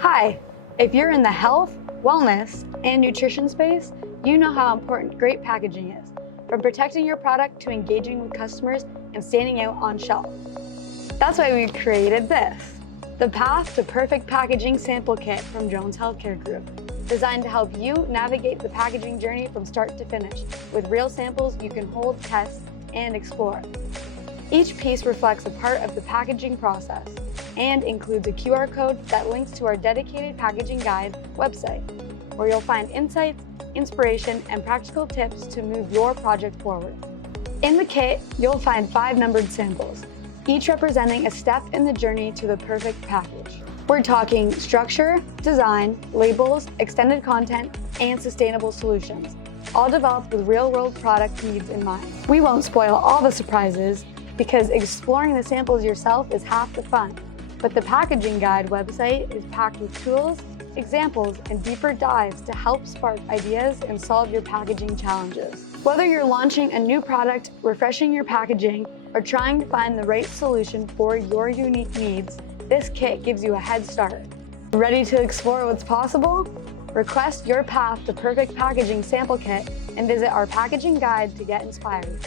Hi, if you're in the health, wellness, and nutrition space, you know how important great packaging is, from protecting your product to engaging with customers and standing out on shelf. That's why we created this, the Path to Perfect Packaging Sample Kit from Jones Healthcare Group, designed to help you navigate the packaging journey from start to finish, with real samples you can hold, test, and explore. Each piece reflects a part of the packaging process and includes a QR code that links to our dedicated packaging guide website, where you'll find insights, inspiration, and practical tips to move your project forward. In the kit, you'll find 5 numbered samples, each representing a step in the journey to the perfect package. We're talking structure, design, labels, extended content, and sustainable solutions, all developed with real-world product needs in mind. We won't spoil all the surprises, because exploring the samples yourself is half the fun. But the packaging guide website is packed with tools, examples, and deeper dives to help spark ideas and solve your packaging challenges. Whether you're launching a new product, refreshing your packaging, or trying to find the right solution for your unique needs, this kit gives you a head start. Ready to explore what's possible? Request your Path to Perfect Packaging Sample Kit and visit our packaging guide to get inspired.